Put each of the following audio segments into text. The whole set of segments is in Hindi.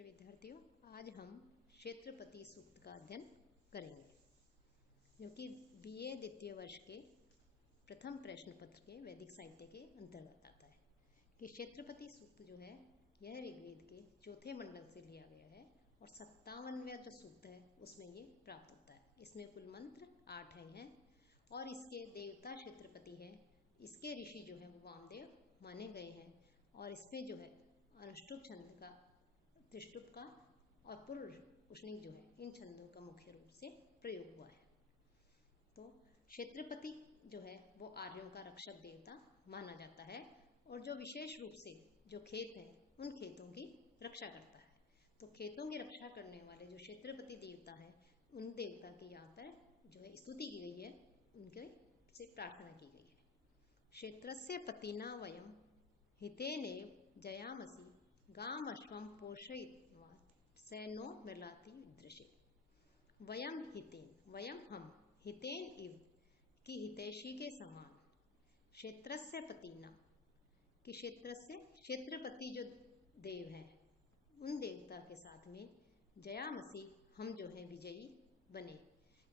प्रिय विद्यार्थियों, आज हम क्षेत्रपति सूक्त का अध्ययन करेंगे, जो कि बीए द्वितीय वर्ष के प्रथम प्रश्न पत्र के वैदिक साहित्य के अंतर्गत आता है। कि क्षेत्रपति सूक्त जो है यह ऋग्वेद के चौथे मंडल से लिया गया है और 57वां जो सूक्त है उसमें ये प्राप्त होता है। इसमें कुल मंत्र 8 हैं और इसके देवता क्षेत्रपति है। इसके ऋषि जो है वो वामदेव माने गए हैं और इसमें जो है अनुष्टुप छंद का, त्रिष्टुप का और पूर्व उष्णिक जो है इन छंदों का मुख्य रूप से प्रयोग हुआ है। तो क्षेत्रपति जो है वो आर्यों का रक्षक देवता माना जाता है और जो विशेष रूप से जो खेत हैं उन खेतों की रक्षा करता है। तो खेतों की रक्षा करने वाले जो क्षेत्रपति देवता है उन देवता की यहाँ पर जो है स्तुति की गई है, उनके से प्रार्थना की गई है। क्षेत्रस्य पतिना वयम हितेनेव जयामसि गाम अश्वम पोषयित्वा सैनो मृलाति दृशे। वयम हितेन, वयम हम, हितेन इव कि हितैषी के समान, क्षेत्रस्य पतिना कि क्षेत्रस्य क्षेत्रपति जो देव हैं उन देवता के साथ में जयामसि हम जो है विजयी बने,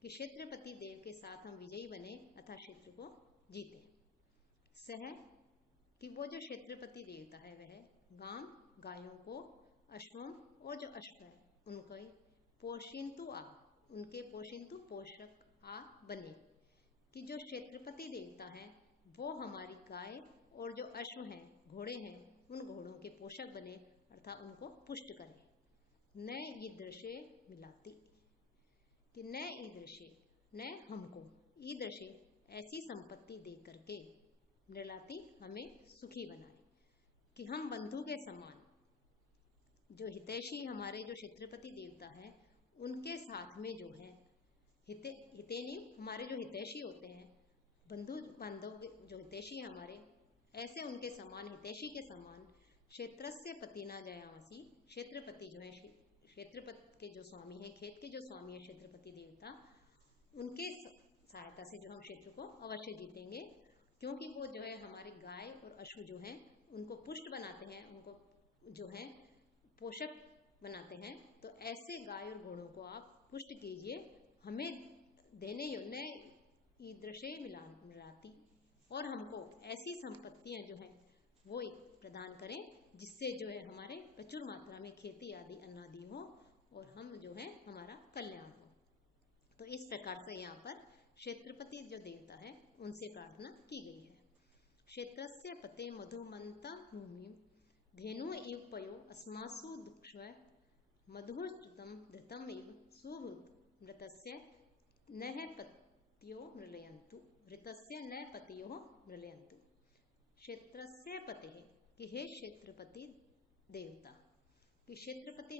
कि क्षेत्रपति देव के साथ हम विजयी बने अथा क्षेत्र को जीते। सह कि वो जो क्षेत्रपति देवता है वह गाम गायों को, अश्वम और जो अश्व है उनके पोषिंतु आ, उनके पोषिंतु पोषक आ बने, कि जो क्षेत्रपति देवता है वो हमारी गाय और जो अश्व हैं, घोड़े हैं, उन घोड़ों के पोषक बने अर्थात उनको पुष्ट करें। न ईदृशे मिलाती कि न ईदृशे, न हमको, ईदृशे ऐसी संपत्ति दे करके, मृलाती हमें सुखी बनाए, कि हम बंधु के समान जो हितैषी हमारे जो क्षेत्रपति देवता है उनके साथ में जो है हितेनी हमारे जो हितैषी होते हैं, बंधु बांधव जो हितैषी हमारे, ऐसे उनके समान, हितैषी के समान क्षेत्रस्य पतिना जयामसि, क्षेत्रपति जो है क्षेत्रपति के जो स्वामी है, खेत के जो स्वामी है क्षेत्रपति देवता, उनके सहायता से जो हम क्षेत्र को अवश्य जीतेंगे, क्योंकि वो जो है हमारे गाय और अश्व जो हैं उनको पुष्ट बनाते हैं, उनको जो है पोषक बनाते हैं। तो ऐसे गाय और घोड़ों को आप पुष्ट कीजिए, हमें देने योग्य ईदृशे मिलाती, और हमको ऐसी संपत्तियां जो हैं वो प्रदान करें जिससे जो है हमारे प्रचुर मात्रा में खेती आदि अन्नादि हो और हम जो है हमारा कल्याण हो। तो इस प्रकार से यहाँ पर क्षेत्रपति जो देवता है उनसे प्रार्थना की गई है। क्षेत्रस्य पते मधुमंता भूमि धेनु इव पयो अस्मासु दुक्ष मधुश्रुतम धृतम इव सुहृद मृतस्य नह पत्यो मृलयन्तु, ऋतस्य न पतियो मृलयन्तु। क्षेत्रस्य पते कि हे क्षेत्रपति देवता, कि क्षेत्रपति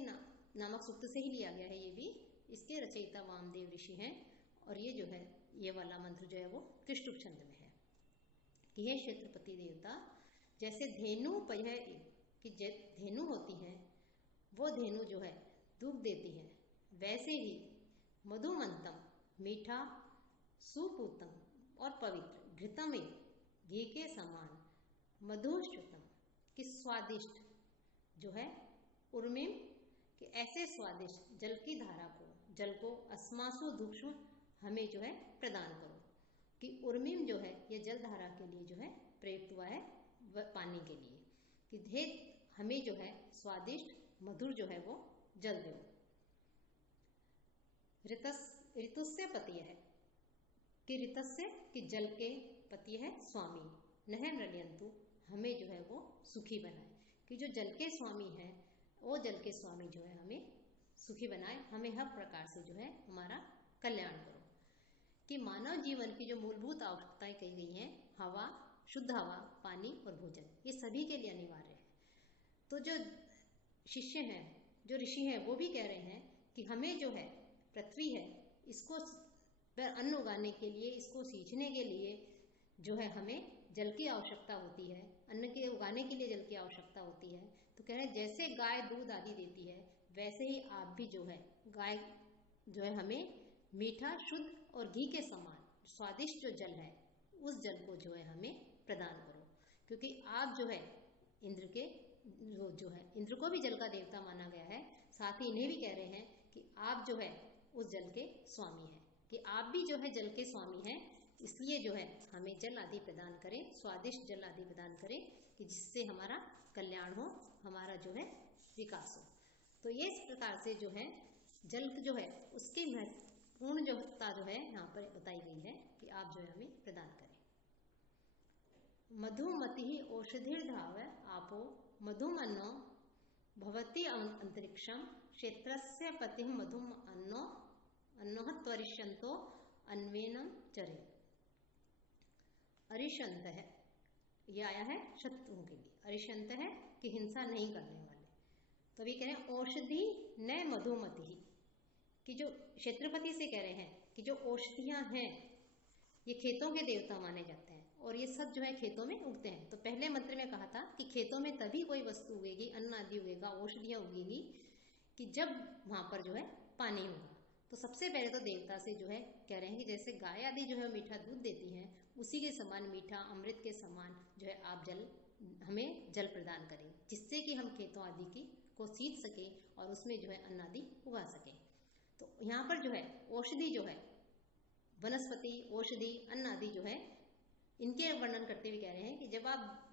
नामक सूक्त से ही लिया गया है ये भी। इसके रचयिता वामदेव ऋषि हैं और ये जो है ये वाला मंत्र जो है वो त्रिष्टुप छंद में है। कि हे क्षेत्रपति देवता, जैसे धेनु पय कि धेनु होती हैं वो धेनु जो है दूध देती हैं, वैसे ही मधुमंतम मीठा, सुपूतम और पवित्र, घृतमे घी के समान, मधुश्रुतम कि स्वादिष्ट जो है, उर्मिम कि ऐसे स्वादिष्ट जल की धारा को, जल को, अस्मासु दुक्ष्म हमें जो है प्रदान करो, कि उर्मिम जो है ये जल धारा के लिए जो है प्रयुक्त हुआ है पानी के लिए, कि धे हमें जो है स्वादिष्ट मधुर जो है वो जल दो। ऋतुस्य पति है कि ऋतस्य कि जल के पति है स्वामी, नह मृलयन्तु हमें जो है वो सुखी बनाए, कि जो जल के स्वामी है वो जल के स्वामी जो है हमें सुखी बनाए, हमें हर प्रकार से जो है हमारा कल्याण करो। कि मानव जीवन की जो मूलभूत आवश्यकताएं कही गई हैं, हवा, शुद्ध हवा, पानी और भोजन, ये सभी के लिए अनिवार्य है। तो जो शिष्य हैं, जो ऋषि हैं, वो भी कह रहे हैं कि हमें जो है पृथ्वी है इसको पर अन्न उगाने के लिए, इसको सींचने के लिए जो है हमें जल की आवश्यकता होती है, अन्न के उगाने के लिए जल की आवश्यकता होती है। तो कह रहे हैं जैसे गाय दूध आदि देती है वैसे ही आप भी जो है गाय जो है हमें मीठा, शुद्ध और घी के समान स्वादिष्ट जो जल है उस जल को जो है हमें प्रदान करो, क्योंकि आप जो है इंद्र के जो है इंद्र को भी जल का देवता माना गया है, साथ ही इन्हें भी कह रहे हैं कि आप जो है उस जल के स्वामी हैं, कि आप भी जो है जल के स्वामी हैं, इसलिए जो है हमें जल आदि प्रदान करें, स्वादिष्ट जल आदि प्रदान करें, कि जिससे हमारा कल्याण हो, हमारा जो है विकास हो। तो ये इस प्रकार से जो है जल जो है उसकी महत्वपूर्ण जोता जो है यहाँ पर बताई गई है कि आप जो है हमें प्रदान करें। मधुमति औषधिर्धाव आपो मधुमन्नो भवति अंतरिक्षम क्षेत्रस्य पति मधुम अन्नो अन्नोह त्वरिष्यन्तो अन्वेनम चरे। अरिष्यंत है, ये आया है शत्रुओं के लिए, अरिष्यंत है कि हिंसा नहीं करने वाले। तो अभी कह रहे हैं औषधि न मधुमति, कि जो क्षेत्रपति से कह रहे हैं कि जो औषधियां हैं ये खेतों के देवता माने जाते हैं और ये सब जो है खेतों में उगते हैं। तो पहले मंत्र में कहा था कि खेतों में तभी कोई वस्तु उगेगी, अन्न आदि उगेगा, औषधियां उगेगी कि जब वहां पर जो है पानी होगा। तो सबसे पहले तो देवता से जो है कह रहे हैं कि जैसे गाय आदि जो है मीठा दूध देती हैं, उसी के समान मीठा अमृत के समान जो है आप जल हमें जल प्रदान करें, जिससे कि हम खेतों आदि की को सींच सके और उसमें जो है अन्न आदि उगा सके। तो यहाँ पर जो है औषधि जो है वनस्पति, औषधि, अन्न आदि जो है इनके वर्णन करते हुए कह रहे हैं कि जब आप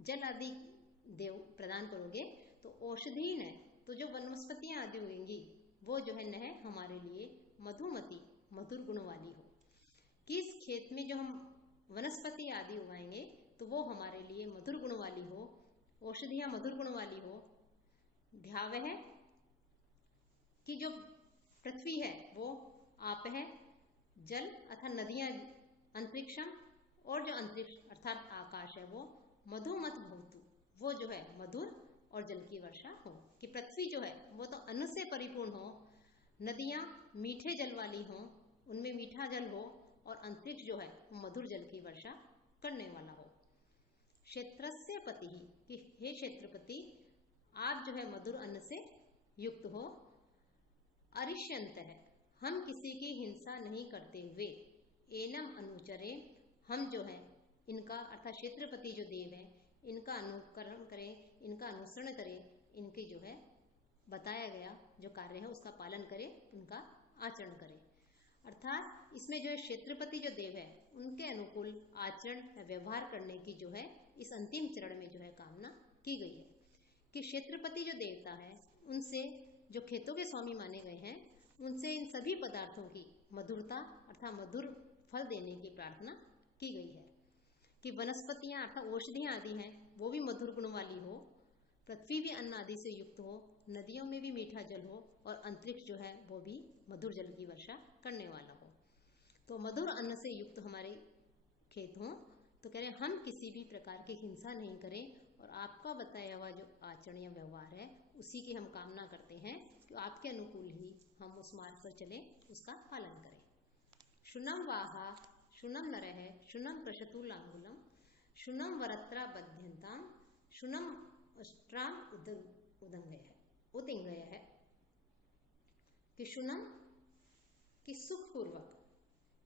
जल आदि देव प्रदान करोगे तो औषधि न, तो जो वनस्पतियां आदि उगेंगी वो जो है न हमारे लिए मधुमती, मधुर गुण वाली हो। कि इस खेत में जो हम वनस्पति आदि उगाएंगे तो वो हमारे लिए मधुर गुण वाली हो, औषधियां मधुर गुण वाली हो। ध्याव है कि जो पृथ्वी है वो आप है, जल अर्थात नदियां, अंतरिक्षम, और जो अंतरिक्ष अर्थात आकाश है वो मधुमत भवतु, वो जो है मधुर और जल की वर्षा हो। कि पृथ्वी जो है वो तो अन्न से परिपूर्ण हो, नदियां मीठे जल वाली हो, उनमें मीठा जल हो, और अंतरिक्ष जो है वो मधुर जल की वर्षा करने वाला हो। क्षेत्रस्य पति ही, कि हे क्षेत्रपति आप जो है मधुर अन्न से युक्त हो। अरिष्यंत है, हम किसी की हिंसा नहीं करते हुए, एनम अनुचरे, हम जो है इनका अर्थात क्षेत्रपति जो देव है इनका अनुकरण करें, इनका अनुसरण करें, इनके जो है बताया गया जो कार्य है उसका पालन करें, उनका आचरण करें। अर्थात इसमें जो है क्षेत्रपति जो देव है उनके अनुकूल आचरण या व्यवहार करने की जो है इस अंतिम चरण में जो है कामना की गई है। कि क्षेत्रपति जो देवता है उनसे, जो खेतों के स्वामी माने गए हैं, उनसे इन सभी पदार्थों की मधुरता अर्थात मधुर फल देने की प्रार्थना की गई है। कि वनस्पतियां अर्थात औषधियां आदि हैं वो भी मधुर गुण वाली हो, पृथ्वी भी अन्न आदि से युक्त हो, नदियों में भी मीठा जल हो, और अंतरिक्ष जो है वो भी मधुर जल की वर्षा करने वाला हो। तो मधुर अन्न से युक्त हमारे खेत हों। तो कह रहे हैं हम किसी भी प्रकार की हिंसा नहीं करें, और आपका बताया हुआ जो आचरण या व्यवहार है उसी की हम कामना करते हैं कि आपके अनुकूल ही हम उस मार्ग पर चलें, उसका पालन करें। शुनम वाहा शुनम नरह शुनम प्रशतु लांगुलम शुनम वरत्रा बध्यंताम शुनम अष्ट्राम उदंगय है। कि शुनम कि सुखपूर्वक,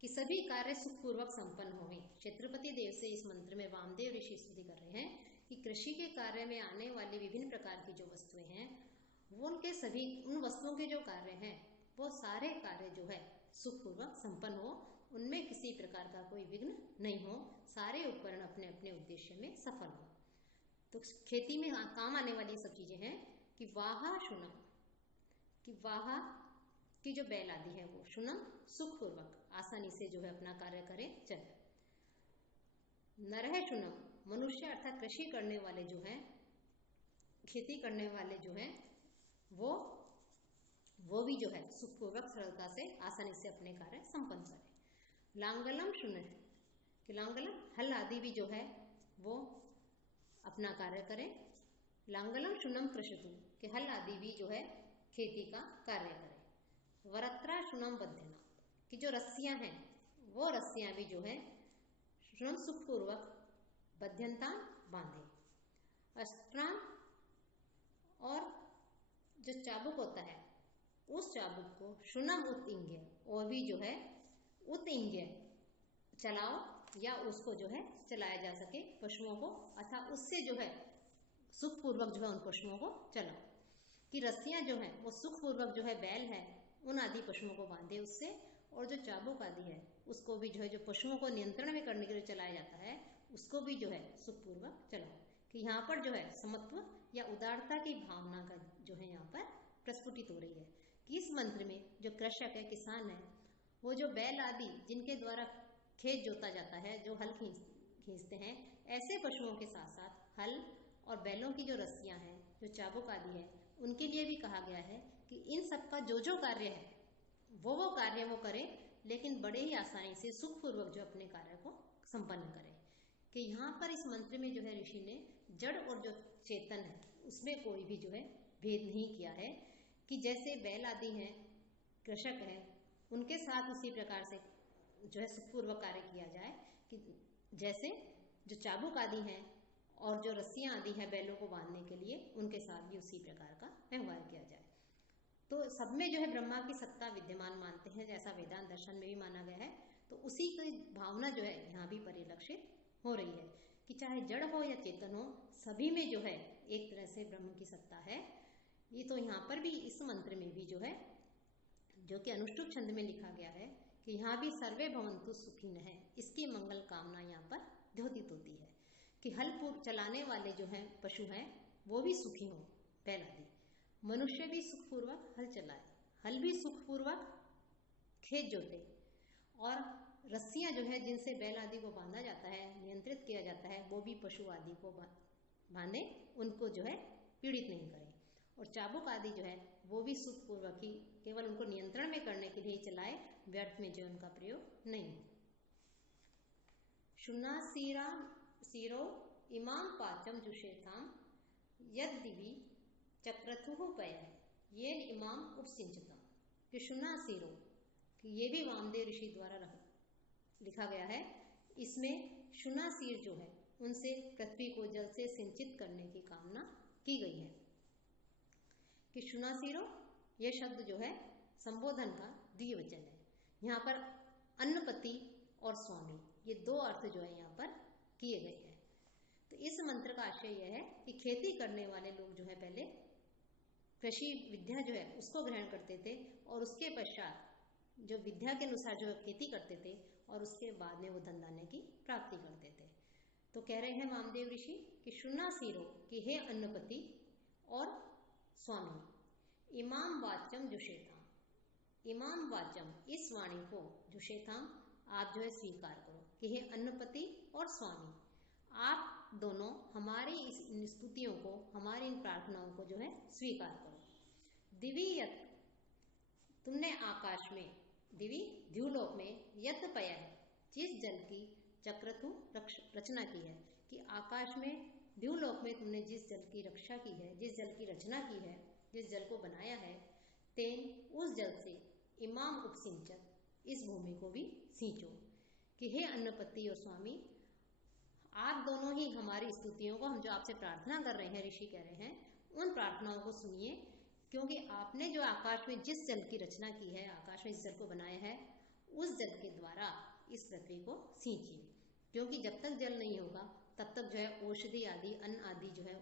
कि सभी कार्य सुखपूर्वक संपन्न हों। क्षेत्रपति देव से इस मंत्र में वामदेव ऋषि स्तुति कर रहे हैं कि कृषि के कार्य में आने वाली विभिन्न प्रकार की जो वस्तुएं हैं वो उनके सभी उन वस्तुओं के जो कार्य हैं वो सारे कार्य जो है सुखपूर्वक संपन्न हो, उनमें किसी प्रकार का कोई विघ्न नहीं हो, सारे उपकरण अपने अपने उद्देश्य में सफल हो। तो खेती में काम आने वाली सब चीजें हैं। कि वाहा शुनम, कि वाहा की जो बैल आदि है वो शुनम सुखपूर्वक आसानी से जो है अपना कार्य करे चले। नरह शुनम मनुष्य अर्थात कृषि करने वाले जो है, खेती करने वाले जो है वो भी जो है सुखपूर्वक सरलता से आसानी से अपने कार्य संपन्न करें। लांगलम शुन, कि लांगलम हल आदि भी जो है वो अपना कार्य करें। लांगलम शुनम कृषतु, कि हल आदि भी जो है खेती का कार्य करें। वरत्रा शुनम बध्यना, कि जो रस्सियां हैं वो रस्सियां भी जो है शुनम सुखपूर्वक बध्यंता बांधे। अस्त्राम, और जो चाबुक होता है उस चाबुक को शुनम उत्इंग्य, और भी जो है उत्इंग्य चलाओ, या उसको जो है चलाया जा सके पशुओं को, अर्थात उससे जो है सुखपूर्वक जो है उन पशुओं को चलाओ, कि रस्सियाँ जो हैं वो सुखपूर्वक जो है बैल है उन आदि पशुओं को बांधे उससे, और जो चाबुक आदि है उसको भी जो है जो पशुओं को नियंत्रण में करने के लिए चलाया जाता है उसको भी जो है सुखपूर्वक चलाओ। कि यहाँ पर जो है समत्व या उदारता की भावना का जो है यहाँ पर प्रस्फुटित हो रही है कि इस मंत्र में जो कृषक है, किसान है, वो जो बैल आदि जिनके द्वारा खेत जोता जाता है, जो हल खींचते हैं, ऐसे पशुओं के साथ साथ हल और बैलों की जो रस्सियाँ हैं, जो चाबुक आदि है, उनके लिए भी कहा गया है कि इन सब का जो कार्य है वो कार्य वो करें, लेकिन बड़े ही आसानी से सुखपूर्वक जो अपने कार्य को संपन्न करें। कि यहाँ पर इस मंत्र में जो है ऋषि ने जड़ और जो चेतन है उसमें कोई भी जो है भेद नहीं किया है, कि जैसे बैल आदि हैं, कृषक हैं, उनके साथ उसी प्रकार से जो है सुखपूर्वक कार्य किया जाए, कि जैसे जो चाबुक आदि हैं और जो रस्सियाँ आदि हैं बैलों को बांधने के लिए, उनके साथ भी उसी प्रकार का व्यवहार किया जाए। तो सब में जो है ब्रह्मा की सत्ता विद्यमान मानते हैं, जैसा वेदांत दर्शन में भी माना गया है। तो उसी की भावना जो है यहाँ भी परिलक्षित हो रही है कि चाहे जड़ हो या चेतन हो, सभी में जो है एक तरह से ब्रह्म की सत्ता है। ये तो यहाँ पर भी इस मंत्र में भी जो है, जो कि अनुष्टुप छंद में लिखा गया है कि यहाँ भी सर्वे भवन्तु सुखिनः है, इसकी मंगल कामना यहाँ पर द्योतित होती है कि हल चलाने वाले जो हैं पशु हैं वो भी सुखी हों, बैल आदि, मनुष्य भी सुखपूर्वक हल चलाए, हल भी सुखपूर्वक खेत जोते, और रस्सियाँ जो है जिनसे बैल आदि को बांधा जाता है, नियंत्रित किया जाता है, वो भी पशु आदि को बांधे, उनको जो है पीड़ित नहीं करें, और चाबुक आदि जो है वो भी सुखपूर्वक ही केवल उनको नियंत्रण में करने के लिए चलाए, व्यर्थ में जो उनका प्रयोग नहीं हो। शुना सीरो इमाम पाचम जुषेथाम यद दिवी चक्रथुः पय ये इमाम उपसिंचतम। कि शुना सीरो, कि ये भी वामदेव ऋषि द्वारा लिखा गया है। इसमें शुनासीर जो है उनसे पृथ्वी को जल से सिंचित करने की कामना की गई है। कि शुनासीरो यह शब्द जो है संबोधन का द्विवचन है। यहाँ पर अन्नपति और स्वामी ये दो अर्थ जो है यहाँ पर किए गए हैं। तो इस मंत्र का आशय यह है कि खेती करने वाले लोग जो है पहले कृषि विद्या जो है उसको ग्रहण करते थे, और उसके पश्चात जो विद्या के अनुसार जो खेती करते थे, और उसके बाद में वो धन धान्य की प्राप्ति करते थे। तो कह रहे हैं वामदेव ऋषि कि शुनासीरो, कि हे अन्नपति और स्वामी, इमाम वाचम जुषेथाम, इमाम वाचम इस वाणी को, जुषेथाम आप जो है स्वीकार करो, कि हे अन्नपति और स्वामी, आप दोनों हमारी इस इन स्तुतियों को, हमारी इन प्रार्थनाओं को जो है स्वीकार करो। दिवी यत, तुमने आकाश में, दिवी द्युलोक में, यत पय है, जिस जल की चक्रथु रचना की है, कि आकाश में द्युलोक में तुमने जिस जल की रक्षा की है, जिस जल की रचना की है, जिस जल को बनाया है, तेन उस जल से इमाम उपसिंचत इस भूमि को भी सींचो। कि हे अन्नपति और स्वामी, आप दोनों ही हमारी स्तुतियों को, हम जो आपसे प्रार्थना कर रहे हैं, ऋषि कह रहे हैं, उन प्रार्थनाओं को सुनिए, क्योंकि आपने जो आकाश में जिस जल की रचना की है, आकाश में जिस जल को बनाया है, उस जल के द्वारा इस पृथ्वी को सींचिए। क्योंकि जब तक जल नहीं होगा तब तक जो है औषधि आदि, अन्न आदि जो है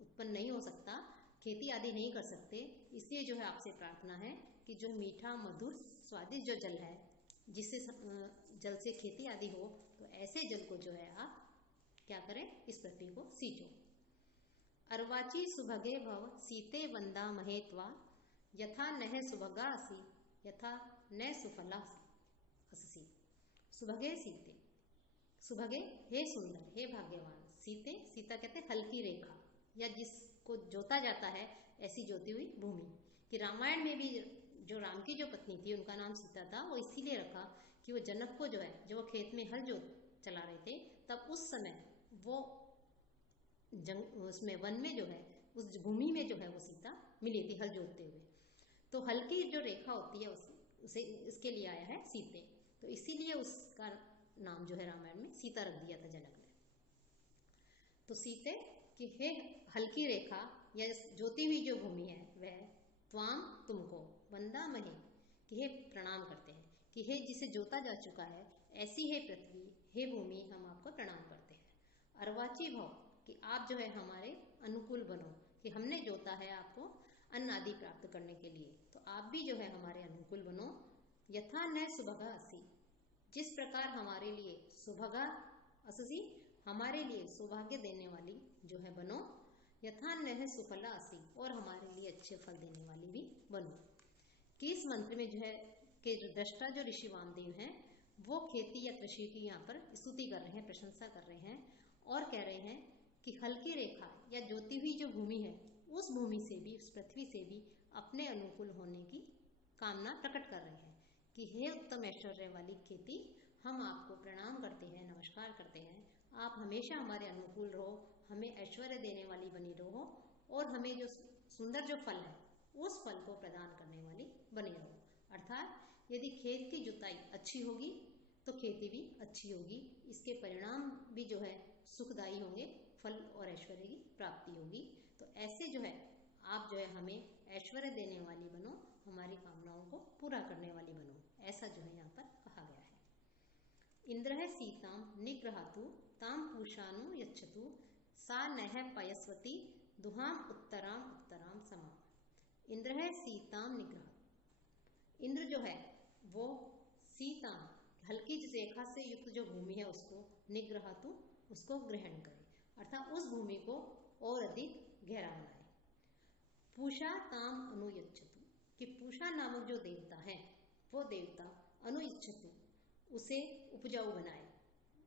उत्पन्न नहीं हो सकता, खेती आदि नहीं कर सकते। इसलिए जो है आपसे प्रार्थना है कि जो मीठा मधुर स्वादिष्ट जो जल है, जिससे जल से खेती आदि हो, तो ऐसे जल को जो है आप क्या करें, इस पृथ्वी को सींचो। अर्वाची सुभगे भव सीते वंदा महेत्वा, यथा नह सुभगा असी यथा न सुफला अससी। सुभगे सीते, सुभगे हे सुंदर, हे भाग्यवान, सीते, सीता कहते हैं हल्की रेखा, या जिसको जोता जाता है ऐसी जोती हुई भूमि। कि रामायण में भी जो राम की जो पत्नी थी उनका नाम सीता था, वो इसीलिए रखा कि वो जनक को जो है, जब वो खेत में हल जोत चला रहे थे, तब उस समय वो उसमें वन में जो है, उस भूमि में जो है वो सीता मिली थी हल जोतते हुए। तो हल की जो रेखा होती है उसे इसके लिए आया है सीते। तो इसीलिए उसका नाम जो है रामायण में सीता रख दिया था जनक ने। तो सीते कि हे हल्की रेखा या जोती हुई जो भूमि है, वह त्वाम तुमको, वंदा महे कि हे प्रणाम करते हैं, कि हे जिसे जोता जा चुका है, ऐसी है पृथ्वी, हे भूमि, हम आपको प्रणाम करते हैं। अर्वाची भव, कि आप जो है हमारे अनुकूल बनो, कि हमने जोता है आपको अन्न आदि प्राप्त करने के लिए, तो आप भी जो है हमारे अनुकूल बनो। यथा न सुभगा असि, जिस प्रकार हमारे लिए सुभगा असि, हमारे लिए सौभाग्य देने वाली जो है बनो। यथा न सुफला असि, और हमारे लिए अच्छे फल देने वाली भी बनो। कि इस मंत्र में जो है कि जो दृष्टा जो ऋषि वामदेव हैं वो खेती या कृषि की यहाँ पर स्तुति कर रहे हैं, प्रशंसा कर रहे हैं और कह रहे हैं कि हल्की रेखा या जोती हुई जो भूमि है उस भूमि से भी, उस पृथ्वी से भी अपने अनुकूल होने की कामना प्रकट कर रहे हैं कि हे उत्तम ऐश्वर्य वाली खेती, हम आपको प्रणाम करते हैं, नमस्कार करते हैं, आप हमेशा हमारे अनुकूल रहो, हमें ऐश्वर्य देने वाली बनी रहो और हमें जो सुंदर जो फल है उस फल को प्रदान करने वाली बनी रहो। अर्थात यदि खेत की जुताई अच्छी होगी तो खेती भी अच्छी होगी, इसके परिणाम भी जो है सुखदायी होंगे, फल और ऐश्वर्य की प्राप्ति होगी। तो ऐसे जो है आप जो है हमें ऐश्वर्य देने वाली बनो, हमारी कामनाओं को पूरा करने वाली बनो, ऐसा जो है यहाँ पर कहा गया है। इंद्र सीताम निग्रहातु ताम पूषानु यच्छतु सा नह पयस्वती दुहाम उत्तराम उत्तराम समाम। इंद्र है सीताम निग्रह, इंद्र जो है वो सीताम हल्की रेखा से युक्त जो भूमि है उसको निग्रहातु, उसको ग्रहण करे, अर्थात उस भूमि को और अधिक गहरा बनाए। पूषा ताम अनुयच्छतु, कि पूषा नामक जो देवता है वो देवता अनुयच्छतु, उसे उपजाऊ बनाए,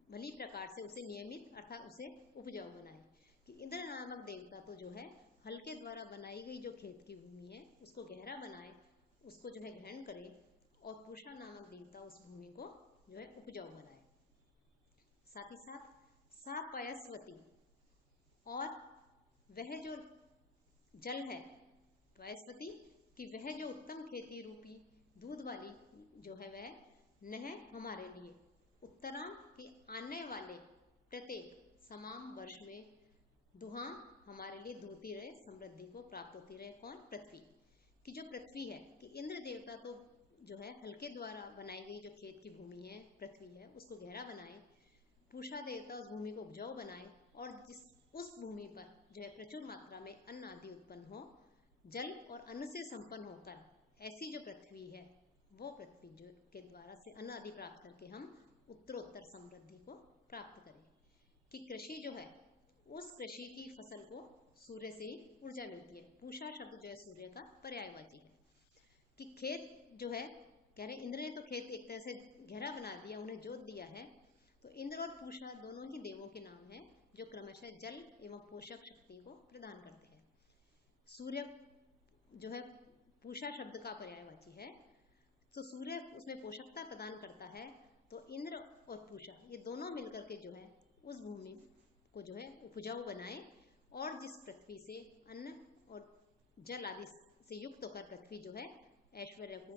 भली प्रकार से उसे नियमित अर्थात उसे उपजाऊ बनाए। कि इंद्र नामक देवता तो जो है हल के द्वारा बनाई गई जो खेत की भूमि है उसको गहरा बनाए, उसको जो है ग्रहण करे, और पूषा नामक देवता उस भूमि को जो है उपजाऊ बनाए। साथ ही साथ सा पयस्वती, और वह जो जल है पयस्वती, कि वह जो उत्तम खेती रूपी दूध वाली जो है वह नह हमारे लिए उत्तराम के आने वाले प्रत्येक समाम वर्ष में दुहा हमारे लिए धोती रहे, समृद्धि को प्राप्त होती रहे। कौन? पृथ्वी। कि जो पृथ्वी है, कि इंद्र देवता तो जो है हल्के द्वारा बनाई गई जो खेत की भूमि है, पृथ्वी है, उसको गहरा बनाए, पूषा देवता उस भूमि को उपजाऊ बनाए, और जिस उस भूमि पर जो है प्रचुर मात्रा में अन्न आदि उत्पन्न हो, जल और अन्न से संपन्न होकर ऐसी जो पृथ्वी है वो पृथ्वी जो के द्वारा से अन्न आदि प्राप्त करके हम उत्तरोत्तर समृद्धि को प्राप्त करें। कि कृषि जो है उस कृषि की फसल को सूर्य से ही ऊर्जा मिलती है। पूषा शब्द जो है सूर्य का पर्यायवाची है। कि खेत जो है कह रहे इंद्र ने तो खेत एक तरह से गहरा बना दिया, उन्हें जोत दिया है, तो इंद्र और पूषा दोनों ही देवों के नाम हैं जो क्रमशः जल एवं पोषक शक्ति को प्रदान करते हैं। सूर्य जो है पूषा शब्द का पर्यायवाची है, तो सूर्य उसमें पोषकता प्रदान करता है, तो इंद्र और पूषा ये दोनों मिलकर के जो है उस भूमि को जो है उपजाऊ बनाए, और जिस पृथ्वी से अन्न और जल आदि से युक्त होकर पृथ्वी जो है ऐश्वर्य को,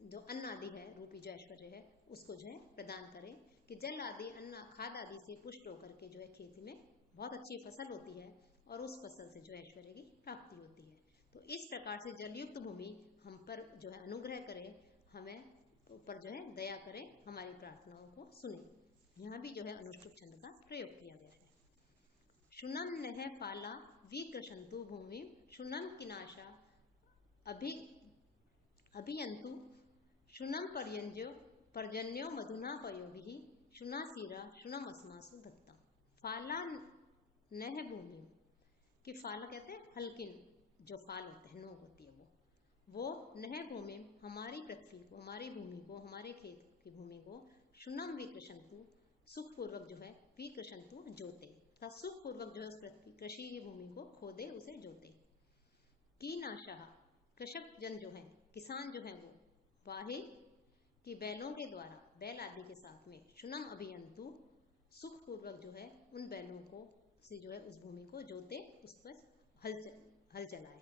जो अन्न आदि है रूपी जो ऐश्वर्य है उसको जो है प्रदान करे। कि जल आदि अन्न खाद आदि से पुष्ट होकर के जो है खेती में बहुत अच्छी फसल होती है, और उस फसल से जो ऐश्वर्य की प्राप्ति होती है। तो इस प्रकार से जलयुक्त भूमि हम पर जो है अनुग्रह करे, हमें ऊपर जो है दया करे, हमारी प्रार्थनाओं को सुने। यहाँ भी जो है अनुष्टुप छंद का प्रयोग किया गया है। शुनम नह फाला विकृशंतु भूमि शुनम किनाशा अभियंतु शुनम पर्जन्यो मधुना पयोभिः शुनासीरा शुनम अस्मासु दत्ता। फाला नह भूमि, कि फाला कहते हैं हल्किन जो फाल होते हैं, नोक होती है वो नह भूमि हमारी पृथ्वी को, हमारी भूमि को, हमारे खेत की भूमि को शुनम विकृशंतु सुखपूर्वक जो है विकृशंतु जोते, तथा सुखपूर्वक जो है उस पृथ्वी कृषि की भूमि को खोदे, उसे जोते। कीनाशः, कृषक जन जो है, किसान जो है वो वाहे कि बैलों के द्वारा, बैल आदि के साथ में, शुनम अभियंतु सुखपूर्वक जो है उन बैलों को से जो है उस भूमि को जोते, उस पर हल चलाए।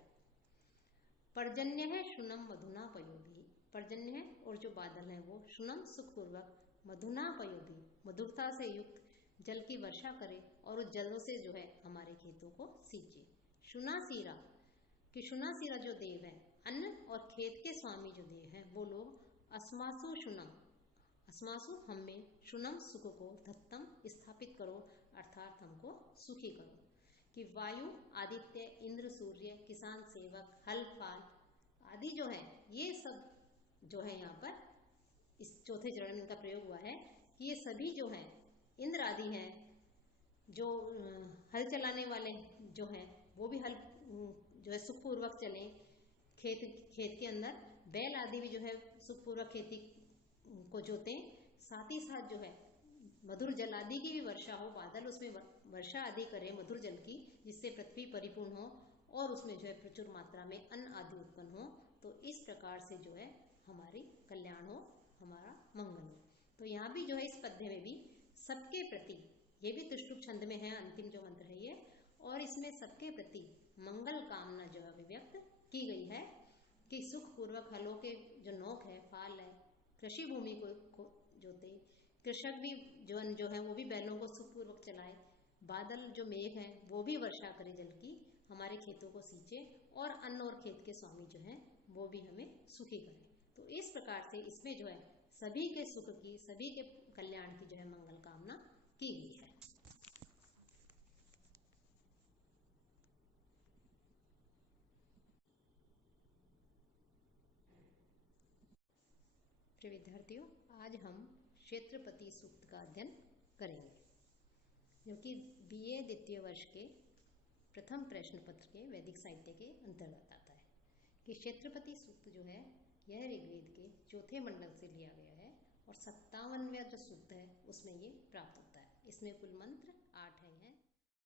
पर्जन्य है शुनम मधुना पयोभिः, पर्जन्य है और जो बादल है वो शुनम सुखपूर्वक, मधुना पयोभिः मधुरता से युक्त जल की वर्षा करे, और उस जलों से जो है हमारे खेतों को सींचे। शुनासीरा, कि शुनासीरा जो देव है, अन्न और खेत के स्वामी जो देव हैं वो लोग अस्मासु शुनम, अस्मासु हम में शुनम सुख को धत्तम स्थापित करो, अर्थात हमको सुखी करो। कि वायु, आदित्य, इंद्र, सूर्य, किसान, सेवक, हल, फाल आदि जो है, ये सब जो है यहाँ पर इस चौथे चरण में इनका प्रयोग हुआ है कि ये सभी जो हैं इंद्र आदि हैं, जो हल चलाने वाले जो हैं वो भी हल जो है सुखपूर्वक चलें, खेत के अंदर बैल आदि भी जो है सुखपूर्वक खेती को जोतें, साथ ही साथ जो है मधुर जल आदि की भी वर्षा हो, बादल उसमें वर्षा आदि करे मधुर जल की, जिससे पृथ्वी परिपूर्ण हो और उसमें जो है प्रचुर मात्रा में अन्न आदि उत्पन्न हो। तो इस प्रकार से जो है हमारी कल्याण हो, हमारा मंगल हो। तो यहाँ भी जो है इस पद्य में भी सबके प्रति, ये भी तुष्टुप छंद में है, अंतिम जो मंत्र है ये, और इसमें सबके प्रति मंगल कामना जो है अभिव्यक्त की गई है कि सुखपूर्वक हलों के जो नोक है, फाल है, कृषि भूमि को जोते, कृषक भी जो है वो भी बैलों को सुखपूर्वक चलाए, बादल जो मेघ हैं वो भी वर्षा करे जल की, हमारे खेतों को सींचे, और अन्न और खेत के स्वामी जो हैं वो भी हमें सुखी करें। तो इस प्रकार से इसमें जो है सभी के सुख की, सभी के कल्याण की जो है मंगल कामना की गई है। प्रिय विद्यार्थियों, आज हम क्षेत्रपति सूक्त का अध्ययन करेंगे, जो कि बीए द्वितीय वर्ष के प्रथम प्रश्न पत्र के वैदिक साहित्य के अंतर्गत आता है। कि क्षेत्रपति सूक्त जो है यह ऋग्वेद के चौथे मंडल से लिया गया है और 57वां जो सूक्त है उसमें ये प्राप्त होता है। इसमें कुल मंत्र 8